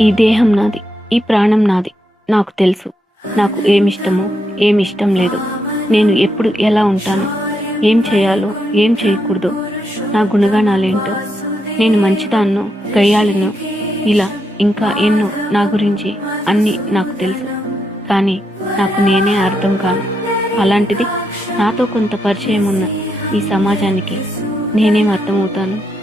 ఈ దేహం నాది, ఈ ప్రాణం నాది. నాకు తెలుసు నాకు ఏమిష్టమో, ఏమిష్టం లేదో, నేను ఎప్పుడు ఎలా ఉంటానో, ఏం చేయాలో, ఏం చేయకూడదో, నా గుణగణాలేంటో, నేను మంచిదాన్నో, గయ్యాళనో, ఇలా ఇంకా ఎన్నో నా గురించి అన్నీ నాకు తెలుసు. కానీ నాకు నేనే అర్థం కాను. అలాంటిది నాతో కొంత పరిచయం ఉన్న ఈ సమాజానికి నేనేం అర్థమవుతాను?